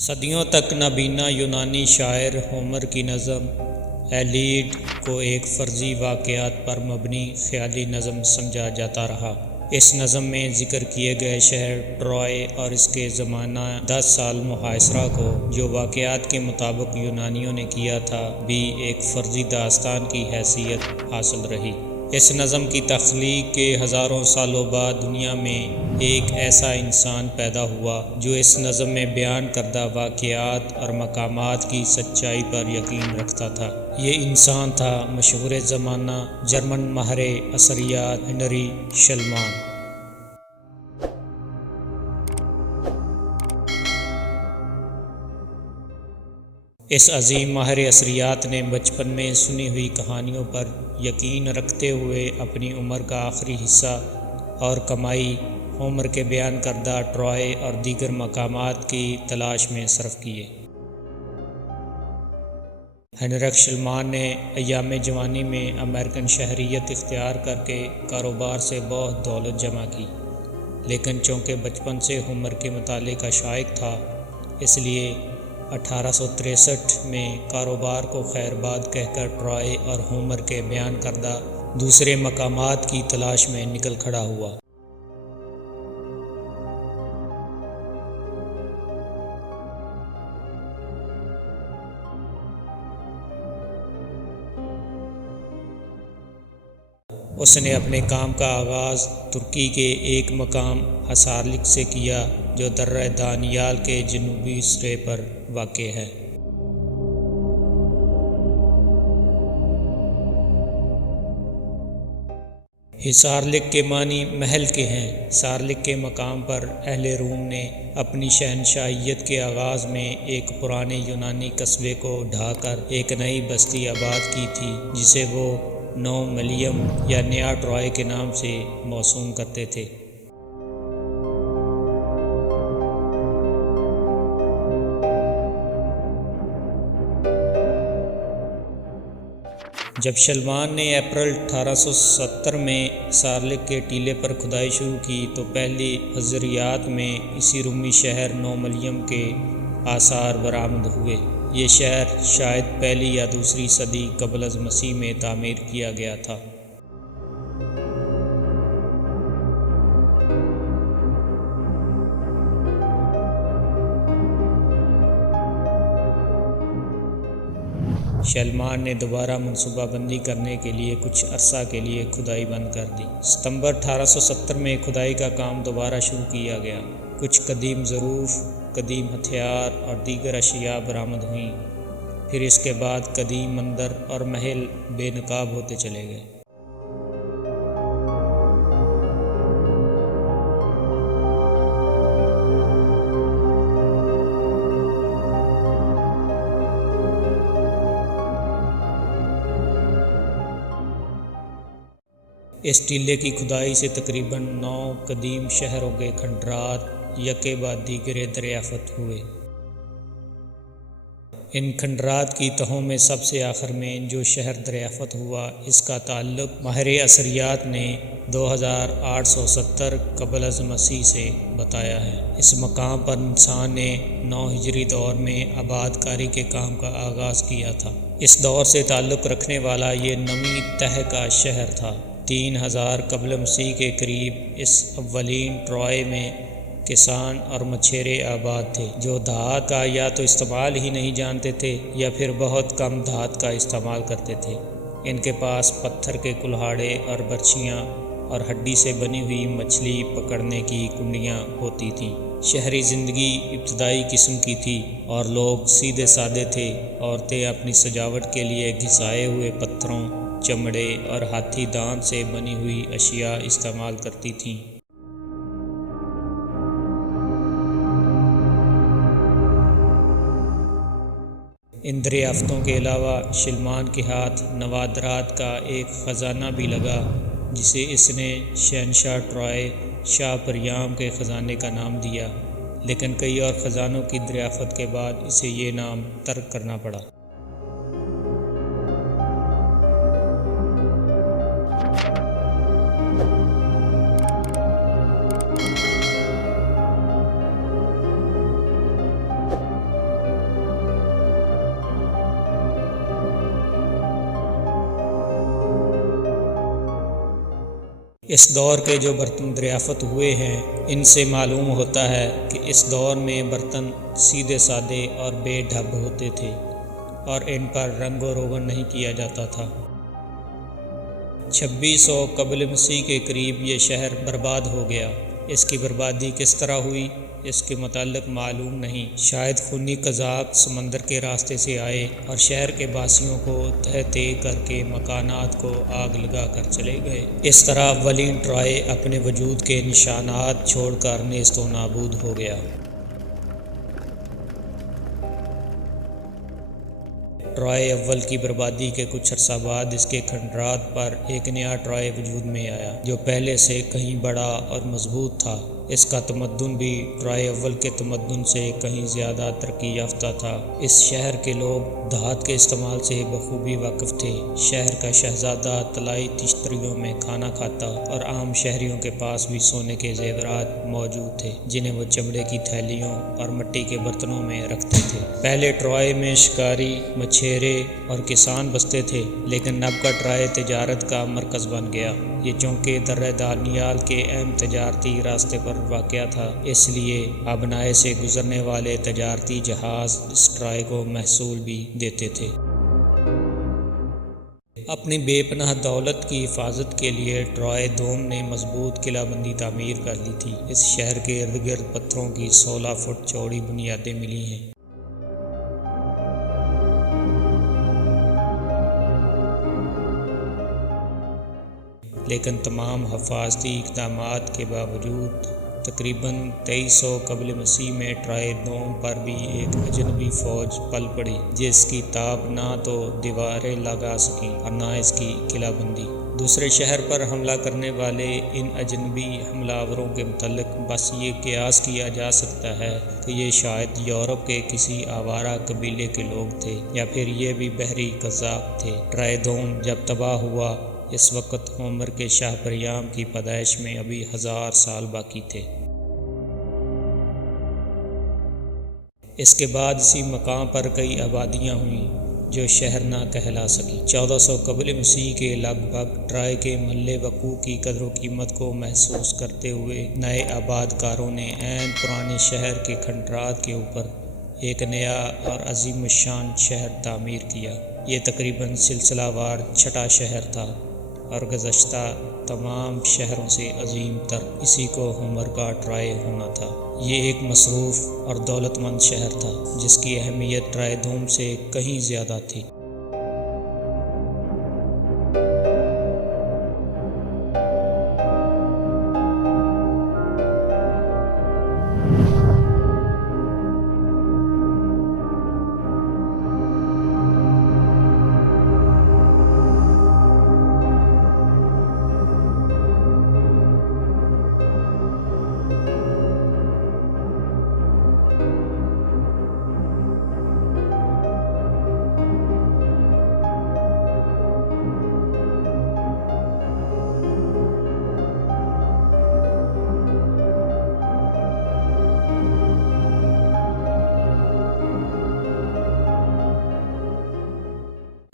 صدیوں تک نابینا یونانی شاعر ہومر کی نظم، ایلیڈ کو ایک فرضی واقعات پر مبنی خیالی نظم سمجھا جاتا رہا۔ اس نظم میں ذکر کیے گئے شہر ٹرائے اور اس کے زمانہ دس سال محاصرہ کو، جو واقعات کے مطابق یونانیوں نے کیا تھا، بھی ایک فرضی داستان کی حیثیت حاصل رہی۔ اس نظم کی تخلیق کے ہزاروں سالوں بعد دنیا میں ایک ایسا انسان پیدا ہوا جو اس نظم میں بیان کردہ واقعات اور مقامات کی سچائی پر یقین رکھتا تھا۔ یہ انسان تھا مشہور زمانہ جرمن ماہر اثریات ہنری شلمان۔ اس عظیم ماہر اثریات نے بچپن میں سنی ہوئی کہانیوں پر یقین رکھتے ہوئے اپنی عمر کا آخری حصہ اور کمائی، عمر کے بیان کردہ ٹرائے اور دیگر مقامات کی تلاش میں صرف کیے۔ ہنرک شلمان نے ایام جوانی میں امریکن شہریت اختیار کر کے کاروبار سے بہت دولت جمع کی، لیکن چونکہ بچپن سے عمر کے مطالعے کا شائق تھا، اس لیے اٹھارہ سو تریسٹھ میں کاروبار کو خیر باد کہہ کر ٹرائے اور ہومر کے بیان کردہ دوسرے مقامات کی تلاش میں نکل کھڑا ہوا۔ اس نے اپنے کام کا آغاز ترکی کے ایک مقام حسارلک سے کیا جو درہ دانیال کے جنوبی سرے پر واقع ہے۔ ہسارلک کے معنی محل کے ہیں۔ سارلک کے مقام پر اہل روم نے اپنی شہنشاہیت کے آغاز میں ایک پرانے یونانی قصبے کو ڈھا کر ایک نئی بستی آباد کی تھی، جسے وہ نو ملیم یا نیا ٹرائے کے نام سے موسوم کرتے تھے۔ جب شلمان نے اپریل اٹھارہ سو ستر میں سارلک کے ٹیلے پر کھدائی شروع کی تو پہلی حضریات میں اسی رومی شہر نو ملیم کے آثار برآمد ہوئے۔ یہ شہر شاید پہلی یا دوسری صدی قبل از مسیح میں تعمیر کیا گیا تھا۔ شلمان نے دوبارہ منصوبہ بندی کرنے کے لیے کچھ عرصہ کے لیے کھدائی بند کر دی۔ ستمبر اٹھارہ سو ستر میں کھدائی کا کام دوبارہ شروع کیا گیا۔ کچھ قدیم ضرور قدیم ہتھیار اور دیگر اشیاء برآمد ہوئیں۔ پھر اس کے بعد قدیم مندر اور محل بے نقاب ہوتے چلے گئے۔ اس ٹیلے کی کھدائی سے تقریباً نو قدیم شہروں کے کھنڈرات یکے بعد دیگرے دریافت ہوئے۔ ان کھنڈرات کی تہوں میں سب سے آخر میں جو شہر دریافت ہوا، اس کا تعلق ماہر اثریات نے دو ہزار آٹھ سو ستر قبل از مسیح سے بتایا ہے۔ اس مقام پر انسان نے نو ہجری دور میں آباد کاری کے کام کا آغاز کیا تھا۔ اس دور سے تعلق رکھنے والا یہ نمی تہ کا شہر تھا۔ تین ہزار قبل مسیح کے قریب اس اولین ٹرائے میں کسان اور مچھیرے آباد تھے، جو دھات کا یا تو استعمال ہی نہیں جانتے تھے یا پھر بہت کم دھات کا استعمال کرتے تھے۔ ان کے پاس پتھر کے کلہاڑے اور برچیاں اور ہڈی سے بنی ہوئی مچھلی پکڑنے کی کنڈیاں ہوتی تھیں۔ شہری زندگی ابتدائی قسم کی تھی اور لوگ سیدھے سادے تھے، عورتیں اپنی سجاوٹ کے لیے گھسائے ہوئے پتھروں چمڑے اور ہاتھی دانت سے بنی ہوئی اشیاء استعمال کرتی تھیں۔ ان دریافتوں کے علاوہ شلمان کے ہاتھ نوادرات کا ایک خزانہ بھی لگا، جسے اس نے شہنشاہ ٹرائے شاہ پریام کے خزانے کا نام دیا، لیکن کئی اور خزانوں کی دریافت کے بعد اسے یہ نام ترک کرنا پڑا۔ اس دور کے جو برتن دریافت ہوئے ہیں، ان سے معلوم ہوتا ہے کہ اس دور میں برتن سیدھے سادے اور بے ڈھب ہوتے تھے اور ان پر رنگ و روغن نہیں کیا جاتا تھا۔ چھبیس سو قبل مسیح کے قریب یہ شہر برباد ہو گیا۔ اس کی بربادی کس طرح ہوئی؟ اس کے متعلق معلوم نہیں۔ شاید خونی قذاق سمندر کے راستے سے آئے اور شہر کے باسیوں کو تہ تے کر کے مکانات کو آگ لگا کر چلے گئے۔ اس طرح ولین ٹرائے اپنے وجود کے نشانات چھوڑ کر نیست و نابود ہو گیا۔ ٹرائے اول کی بربادی کے کچھ عرصہ بعد اس کے کھنڈرات پر ایک نیا ٹرائے وجود میں آیا، جو پہلے سے کہیں بڑا اور مضبوط تھا۔ اس کا تمدن بھی ٹرائے اول کے تمدن سے کہیں زیادہ ترقی یافتہ تھا۔ اس شہر کے لوگ دھات کے استعمال سے بخوبی واقف تھے۔ شہر کا شہزادہ طلائی تشتریوں میں کھانا کھاتا اور عام شہریوں کے پاس بھی سونے کے زیورات موجود تھے، جنہیں وہ چمڑے کی تھیلیوں اور مٹی کے برتنوں میں رکھتے تھے۔ پہلے ٹرائے میں شکاری، مچھیرے اور کسان بستے تھے، لیکن نب کا ٹرائے تجارت کا مرکز بن گیا۔ یہ چونکہ در دانیال کے اہم تجارتی راستے پر واقع تھا، اس لیے آبنائے سے گزرنے والے تجارتی جہاز اس ٹرائے کو محصول بھی دیتے تھے۔ اپنی بے پناہ دولت کی حفاظت کے لیے ٹرائے دوم نے مضبوط قلعہ بندی تعمیر کر لی تھی۔ اس شہر کے ارد گرد پتھروں کی سولہ فٹ چوڑی بنیادیں ملی ہیں۔ لیکن تمام حفاظتی اقدامات کے باوجود تقریباً تیئیس سو قبل مسیح میں ٹرائے دوم پر بھی ایک اجنبی فوج پل پڑی، جس کی تاب نہ تو دیواریں لگا سکی اور نہ اس کی قلعہ بندی۔ دوسرے شہر پر حملہ کرنے والے ان اجنبی حملہ آوروں کے متعلق بس یہ قیاس کیا جا سکتا ہے کہ یہ شاید یورپ کے کسی آوارہ قبیلے کے لوگ تھے یا پھر یہ بھی بحری قذاب تھے۔ ٹرائے دوم جب تباہ ہوا اس وقت عمر کے شاہ پریام کی پیدائش میں ابھی ہزار سال باقی تھے۔ اس کے بعد اسی مقام پر کئی آبادیاں ہوئیں جو شہر نہ کہلا سکی۔ چودہ سو قبل مسیح کے لگ بھگ ٹرائے کے ملے وقوع کی قدر و قیمت کو محسوس کرتے ہوئے نئے آباد کاروں نے عین پرانے شہر کے کھنڈرات کے اوپر ایک نیا اور عظیم الشان شہر تعمیر کیا۔ یہ تقریباً سلسلہ وار چھٹا شہر تھا۔ اور گزشتہ تمام شہروں سے عظیم تر اسی کو ہمر کا ٹرائے ہونا تھا۔ یہ ایک مصروف اور دولت مند شہر تھا، جس کی اہمیت ٹرائے دوم سے کہیں زیادہ تھی۔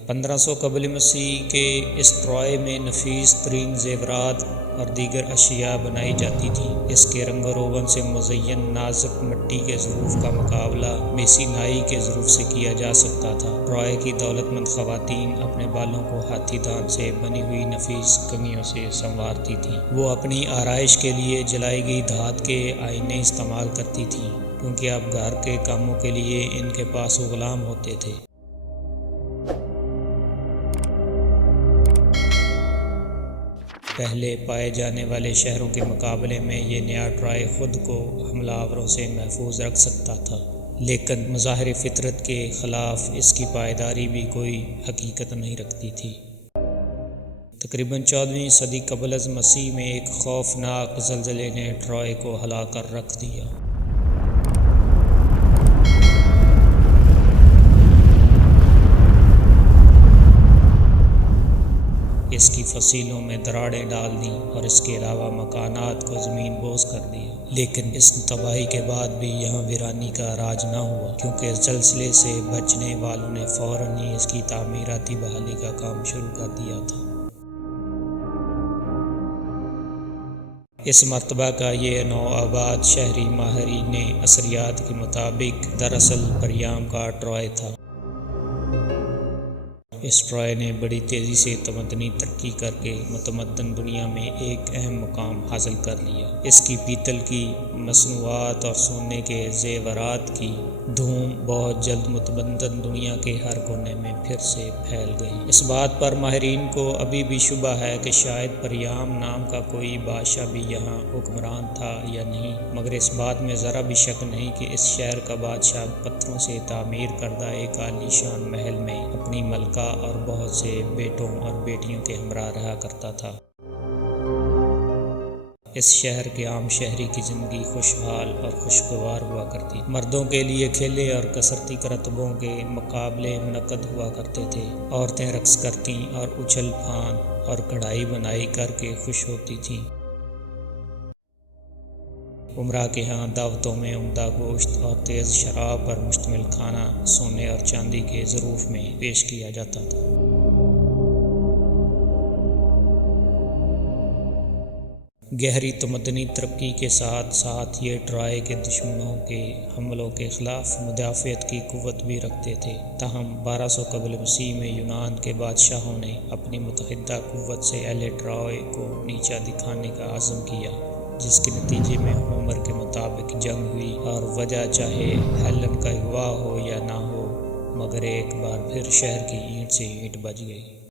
پندرہ سو قبل مسیح کے اس ٹرائے میں نفیس ترین زیورات اور دیگر اشیاء بنائی جاتی تھیں۔ اس کے رنگ و روغن سے مزین نازک مٹی کے ظروف کا مقابلہ میسی نائی کے ظروف سے کیا جا سکتا تھا۔ ٹرائے کی دولت مند خواتین اپنے بالوں کو ہاتھی دان سے بنی ہوئی نفیس کمیوں سے سنوارتی تھیں۔ وہ اپنی آرائش کے لیے جلائی گئی دھات کے آئینے استعمال کرتی تھیں، کیونکہ اب گھر کے کاموں کے لیے ان کے پاس غلام ہوتے تھے۔ پہلے پائے جانے والے شہروں کے مقابلے میں یہ نیا ٹرائے خود کو حملہ آوروں سے محفوظ رکھ سکتا تھا۔ لیکن مظاہر فطرت کے خلاف اس کی پائیداری بھی کوئی حقیقت نہیں رکھتی تھی۔ تقریباً چودھویں صدی قبل از مسیح میں ایک خوفناک زلزلے نے ٹرائے کو ہلا کر رکھ دیا۔ اس کی فصیلوں میں دراڑیں ڈال دیں اور اس کے علاوہ مکانات کو زمین بوس کر دیا لیکن اس تباہی کے بعد بھی یہاں ویرانی کا راج نہ ہوا، کیونکہ اس سلسلے سے بچنے والوں نے فوراً ہی اس کی تعمیراتی بحالی کا کام شروع کر دیا تھا۔ اس مرتبہ کا یہ نو آباد شہری ماہرین اثریات کے مطابق دراصل پریام کا ٹرائے تھا۔ اس ٹرائے نے بڑی تیزی سے تمدنی ترقی کر کے متمدن دنیا میں ایک اہم مقام حاصل کر لیا۔ اس کی پیتل کی مصنوعات اور سونے کے زیورات کی دھوم بہت جلد متمدن دنیا کے ہر کونے میں پھر سے پھیل گئی۔ اس بات پر ماہرین کو ابھی بھی شبہ ہے کہ شاید پریام نام کا کوئی بادشاہ بھی یہاں حکمران تھا یا نہیں، مگر اس بات میں ذرا بھی شک نہیں کہ اس شہر کا بادشاہ پتھروں سے تعمیر کردہ ایک عالی شان محل میں اپنی ملکہ اور بہت سے بیٹوں اور بیٹیوں کے ہمراہ رہا کرتا تھا۔ اس شہر کے عام شہری کی زندگی خوشحال اور خوشگوار ہوا کرتی۔ مردوں کے لیے کھیلے اور کثرتی کرتبوں کے مقابلے منعقد ہوا کرتے تھے۔ عورتیں رقص کرتی اور اچھل پھان اور کڑھائی بنائی کر کے خوش ہوتی تھیں۔ عمرہ کے ہاں دعوتوں میں عمدہ گوشت اور تیز شراب پر مشتمل کھانا سونے اور چاندی کے ظروف میں پیش کیا جاتا تھا۔ گہری تمدنی ترقی کے ساتھ ساتھ یہ ٹرائے کے دشمنوں کے حملوں کے خلاف مدافعت کی قوت بھی رکھتے تھے۔ تاہم، بارہ سو قبل مسیح میں یونان کے بادشاہوں نے اپنی متحدہ قوت سے اہل ٹرائے کو نیچا دکھانے کا عزم کیا۔ جس کے نتیجے میں عمر کے مطابق جنگ ہوئی اور وجہ چاہے حلم کا ہوا ہو یا نہ ہو، مگر ایک بار پھر شہر کی اینٹ سے اینٹ بج گئی۔